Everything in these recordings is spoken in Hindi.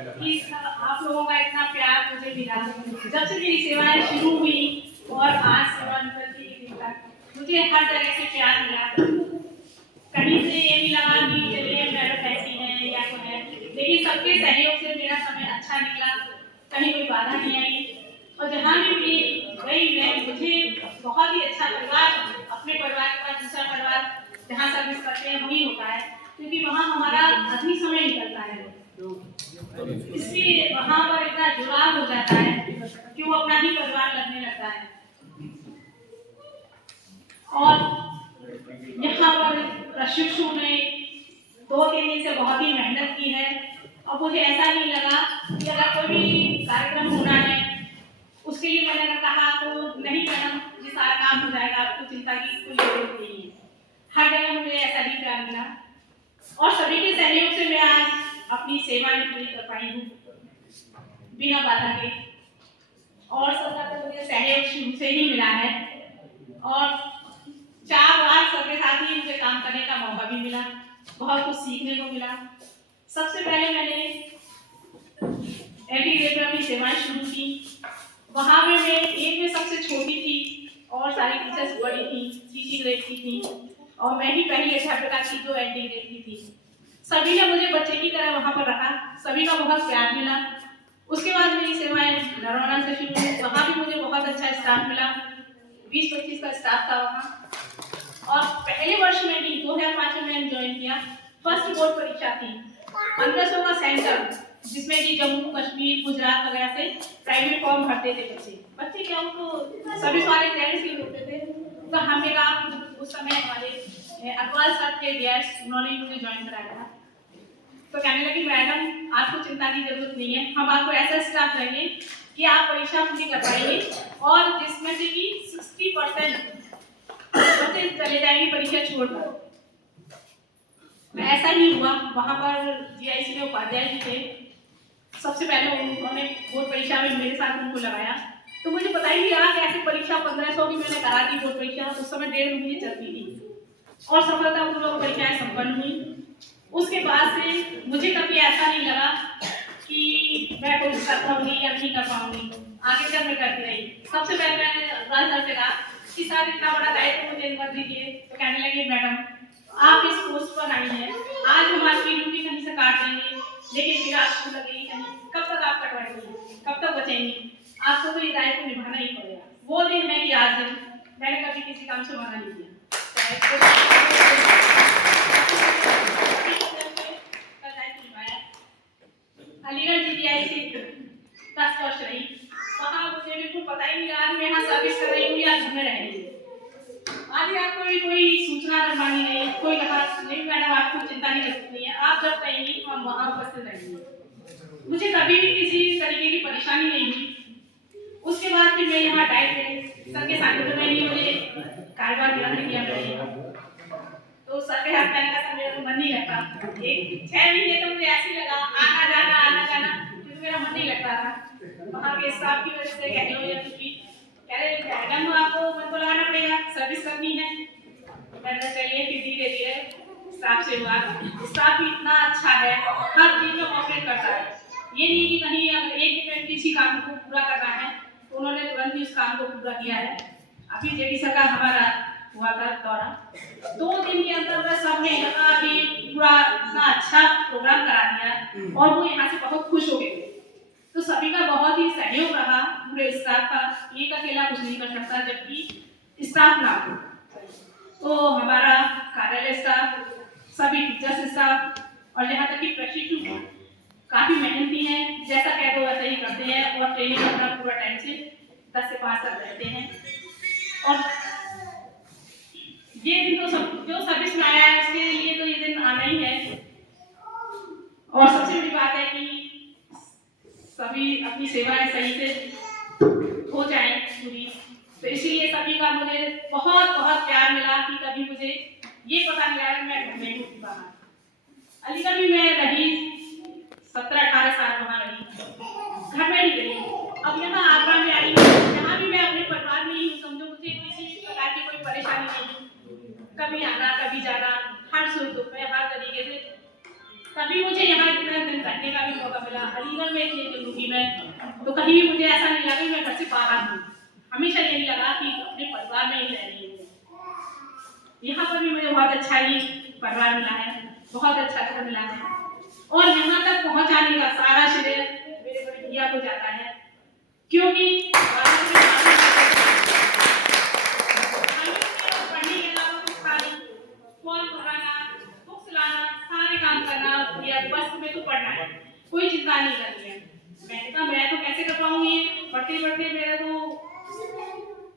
कि आप लोगों का इतना प्यार मुझे मिला। जब से मेरी सेवाएं शुरू हुई और आज सेवा निवृत्ति के दिन तक मुझे हर तरह से प्यार मिला। कहीं से ये नहीं लगा कि चलिए मैडम ऐसी है या कोई है, लेकिन सबके सहयोग से मेरा समय अच्छा निकला, कहीं कोई बाधा नहीं आई। और जहाँ भी गई मैं, मुझे बहुत ही अच्छा परिवार, अपने परिवार के बाद दूसरा परिवार जहाँ सर्विस करते हैं वही होता है, क्योंकि वहाँ हमारा अधिक समय निकलता है, इसलिए वहाँ पर इतना जुड़ाव हो जाता है कि वो अपना ही परिवार लगने लगता है। और यहाँ पर प्रशिक्षु ने 2-3 दिन से बहुत ही मेहनत की है और मुझे ऐसा नहीं लगा कि अगर कोई भी कार्यक्रम होना है उसके लिए मैंने कहा तो नहीं मैडम ये सारा काम हो जाएगा, आपको चिंता की कोई जरूरत नहीं है। हर जगह मुझे ऐसा ही प्यार मिला और सभी के सहयोग से मैं आज अपनी सेवाएं पूरी कर पाई हूँ बिना बाधा के। और सबका तो मुझे सहयोग शुरू से ही मिला है और 4 बार सबके साथ ही मुझे काम करने का मौका भी मिला, बहुत कुछ सीखने को मिला। सबसे पहले मैंने एंटी रेप में अपनी सेवाएं शुरू की। वहाँ में मैं एक में सबसे छोटी थी और सारी टीचर्स बड़ी थी, सीसी ग्रेड की थी और मैं ही पहली अध्यापिका थी जो एंटी ग्रेड की थी। सभी ने मुझे बच्चे की तरह वहाँ पर रखा, सभी का बहुत प्यार मिला। उसके बाद मेरी सेवाएं नरवाना से शुरू हुई, वहाँ भी मुझे बहुत अच्छा स्टाफ मिला, 20-25 का स्टाफ था वहाँ। और पहले वर्ष में भी 2005 में मैंने ज्वाइन किया। फर्स्ट बोर्ड परीक्षा थी, 1500 का सेंटर, जिसमें कि जम्मू कश्मीर गुजरात वगैरह से प्राइवेट फॉर्म भरते थे बच्चे क्या उनको सर्विस वाले पेरेंट्स के होते थे। तो हमें उस समय हमारे अकवाल सर के गैस उन्होंने मुझे ज्वाइन कराया था। तो कहने लगी मैडम आपको चिंता की जरूरत नहीं है, हम आपको ऐसा स्टाफ देंगे कि आप परीक्षा पूरी कर पाएंगे और जिसमें से कि 60% बच्चे चले जाएंगे परीक्षा छोड़कर। ऐसा ही हुआ। वहाँ पर जीआईसी में उपाध्याय जी थे, सबसे पहले उन्होंने बोर्ड परीक्षा में मेरे साथ उनको लगाया, तो मुझे पता ही नहीं रहा कैसे परीक्षा 1500 की मैंने करा दी बोर्ड परीक्षा। उस समय 1.5 महीने चलती थी और सफलतापूर्वक परीक्षाएं संपन्न हुई। उसके बाद से मुझे कभी ऐसा नहीं लगा कि मैं कुछ कर पाऊंगी या नहीं कर पाऊंगी, आगे तक मैं करती रही। सबसे पहले मैंने अफगान सर से कहा कि सर इतना बड़ा दायित्व मुझे कर दीजिए। तो कहने लगे मैडम आप इस पोस्ट पर आई हैं, आज हम आपकी ड्यूटी कहीं से काट देंगे, लेकिन फिर आपको लगेगी कहीं कब तक आप कटवाएंगे, कब तक बचेंगे, आपको तो ये दायित्व निभाना ही पड़ेगा। वो दिन है कि आज दिन मैंने कभी किसी काम से मना नहीं किया। अलीगढ़ जीपीआईसी 10 वर्ष रही, वहाँ मुझे बिल्कुल पता ही नहीं रहा कि मैं यहाँ सर्विस कर रही हूँ या घर में रह रही हूँ। आज आपको कोई सूचना करवानी नहीं, कोई कहा नहीं मैडम आपको चिंता नहीं कर सकती है, आप जब कहेंगी हम वहाँ उपस्थित रहेंगे। मुझे कभी भी किसी तरीके की परेशानी नहीं हुई। उसके बाद फिर मैं यहाँ डाइट में सर के साथ में ही मुझे कार्यभार ग्रहण किया मैंने, तो सर के हाथ मैंने कहा मेरा तो मन नहीं लगता। 6 महीने तो मुझे ऐसे लगा आना जाना, क्योंकि मेरा मन नहीं लगता था। वहाँ के स्टाफ की वजह से कह लो या कुछ भी कह रहे मैडम आपको मन तो लगाना पड़ेगा, सर्विस करनी है। मैंने चलिए फिर धीरे धीरे स्टाफ से हुआ। स्टाफ भी इतना अच्छा है, हर चीज में कोऑपरेट करता है। ये नहीं कि कहीं अगर एक दिन किसी काम को पूरा करना है तो उन्होंने तुरंत ही उस काम को पूरा किया है। अभी जेडी सर का हमारा हुआ था दौरा, 2 दिन के अंदर सबने यहाँ भी पूरा इतना अच्छा प्रोग्राम करा दिया और वो यहाँ से बहुत खुश हो गए। तो सभी का बहुत ही सहयोग रहा, पूरे स्टाफ का। एक अकेला कुछ नहीं कर सकता जबकि स्टाफ ना हो। तो हमारा कार्यालय स्टाफ, सभी टीचर्स स्टाफ और यहाँ तक कि प्रशिक्षु काफी मेहनती हैं, जैसा कह दो वैसा ही करते हैं और ट्रेनिंग अपना पूरा टाइम से 10 से 5 तक रहते हैं। और ये दिन तो सब जो सर्विस में आया है उसके लिए तो ये दिन आना ही है। और सबसे बड़ी बात है कि सभी अपनी सेवाएं सही से हो जाए पूरी, तो इसीलिए सभी का मुझे बहुत बहुत प्यार मिला कि कभी मुझे ये पता नहीं आया मैं घर में हूँ बाहर। अलीगढ़ भी मैं रही 17-18 साल वहाँ रही, घर में नहीं रही। अब यहाँ आगरा में आई, यहाँ भी मैं अपने परिवार में ही हूँ, समझो मुझे किसी भी प्रकार की कोई परेशानी नहीं, कभी आना कभी जाना, हर सुख दुख में हर तरीके से। तभी मुझे मुझे यहाँ इतना दिन रहने का भी मौका मिला, अलीगढ़ में इतने दिन रुकी मैं, तो कहीं भी मुझे ऐसा नहीं लगा कि मैं घर से बाहर हूँ। हमेशा यही लगा कि अपने परिवार में ही रह रही हूँ। यहाँ पर भी मुझे बहुत अच्छा ही परिवार मिला है, बहुत अच्छा घर मिला है, और यहाँ तक पहुँचाने का सारा श्रेय मेरे बड़े भैया को जाता है, क्योंकि पढ़ने के अलावा कुछ खाली फॉर्म भराना, बुक्स लाना, सारे काम करना, या बस में तो पढ़ना है, कोई चिंता नहीं करनी है। मैंने कहा मैं तो कैसे कर पाऊंगी, पढ़ते पढ़ते मेरा तो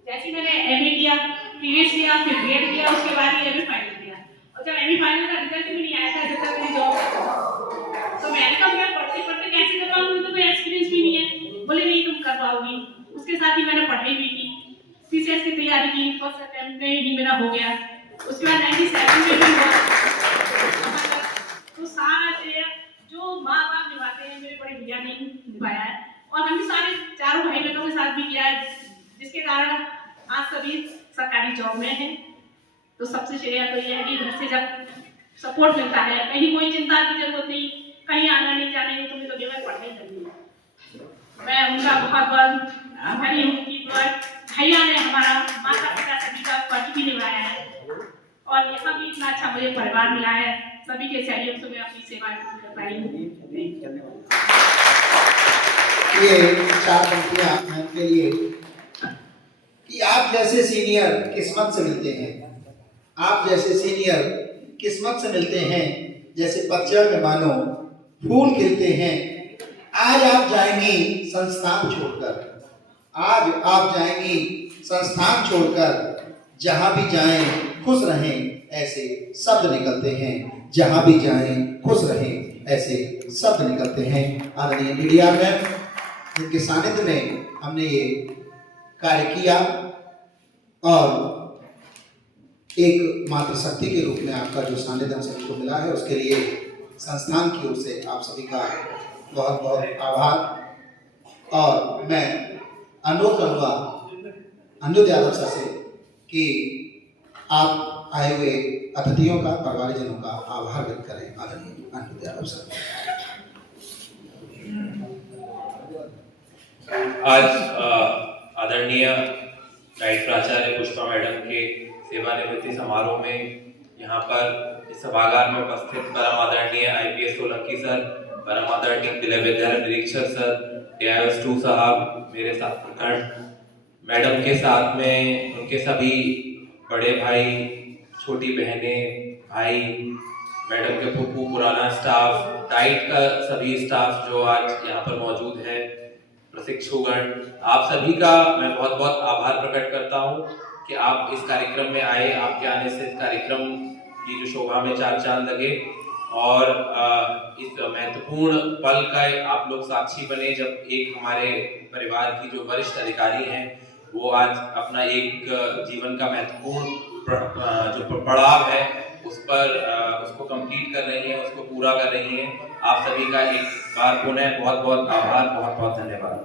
जैसे मैंने एमए किया, पीएच किया, फिर बीएड किया, उसके बाद ही एमए फाइनल किया, और जब एमए फाइनल का रिजल्ट भी नहीं आया था जब तक मेरी जॉब, तो मैंने कहा मैं पढ़ते पढ़ते कैसे कर पाऊंगी, तो कोई एक्सपीरियंस भी नहीं है। बोले नहीं तुम कर पाओगी। उसके साथ ही मैंने पढ़ाई भी की, पीसीएस की तैयारी की, फर्स्ट अटेम्प्ट में ही मेरा हो गया, उसके बाद 97 में भी हुआ। तो सारा श्रेय जो माँ बाप निभाते हैं मेरे बड़े भैया ने निभाया है, और हम भी सारे चारों भाई बहनों के साथ भी किया है, जिसके कारण आज सभी सरकारी जॉब में हैं। तो सबसे श्रेय तो यह है कि घर से जब सपोर्ट मिलता है, कहीं कोई चिंता की जरूरत नहीं, कहीं आना नहीं जाने नहीं, तुम्हें तो केवल पढ़ाई करनी है। मैं उनका बहुत बहुत आभारी हूँ कि भैया ने हमारा माता पिता सभी का फर्ज भी निभाया है, और यहाँ भी इतना अच्छा मुझे परिवार मिला है, सभी के सहयोग से मैं अपनी सेवा कर पाई हूँ। ये 4 पंक्तियां आपके लिए कि आप जैसे सीनियर किस्मत से मिलते हैं, आप जैसे सीनियर किस्मत से मिलते हैं, जैसे पतझड़ में मानो फूल खिलते हैं। आज आप जाएंगी संस्थान छोड़कर, आज आप जाएंगी संस्थान छोड़कर, जहां भी जाएं खुश रहें ऐसे शब्द निकलते हैं, जहां भी जाएं खुश रहें ऐसे शब्द निकलते हैं। आदरणीय डीडीआर मैम जिनके सानिध्य में हमने ये कार्य किया, और एक मातृशक्ति के रूप में आपका जो सानिध्य हम सभी को मिला है, उसके लिए संस्थान की ओर से आप सभी का बहुत बहुत आभार। और मैं अनुरोध करूँगा अनुज यादव सर से कि आप आए हुए अतिथियों का, परिवारजनों का आभार व्यक्त करें। आदरणीय अनुज यादव सर। आज आदरणीय डाइट प्राचार्य पुष्पा मैडम के सेवानिवृत्ति समारोह में यहाँ पर इस सभागार में उपस्थित परम आदरणीय आईपीएस सोलंकी सर, परम आदरणीय जिला विद्यालय निरीक्षक सर, AIS 2 साहब, मेरे साथ प्रखंड मैडम के साथ में उनके सभी बड़े भाई, छोटी बहनें, भाई, मैडम के फूफू, पुराना स्टाफ, डाइट का सभी स्टाफ जो आज यहाँ पर मौजूद है, प्रशिक्षुगण, आप सभी का मैं बहुत बहुत आभार प्रकट करता हूँ कि आप इस कार्यक्रम में आए। आपके आने से इस कार्यक्रम की जो शोभा में 4 चांद लगे, और इस महत्वपूर्ण पल का आप लोग साक्षी बने जब एक हमारे परिवार की जो वरिष्ठ अधिकारी हैं वो आज अपना एक जीवन का महत्वपूर्ण जो पड़ाव है उसको कंप्लीट कर रही हैं, उसको पूरा कर रही हैं। आप सभी का एक बार पुनः बहुत बहुत आभार, बहुत बहुत धन्यवाद।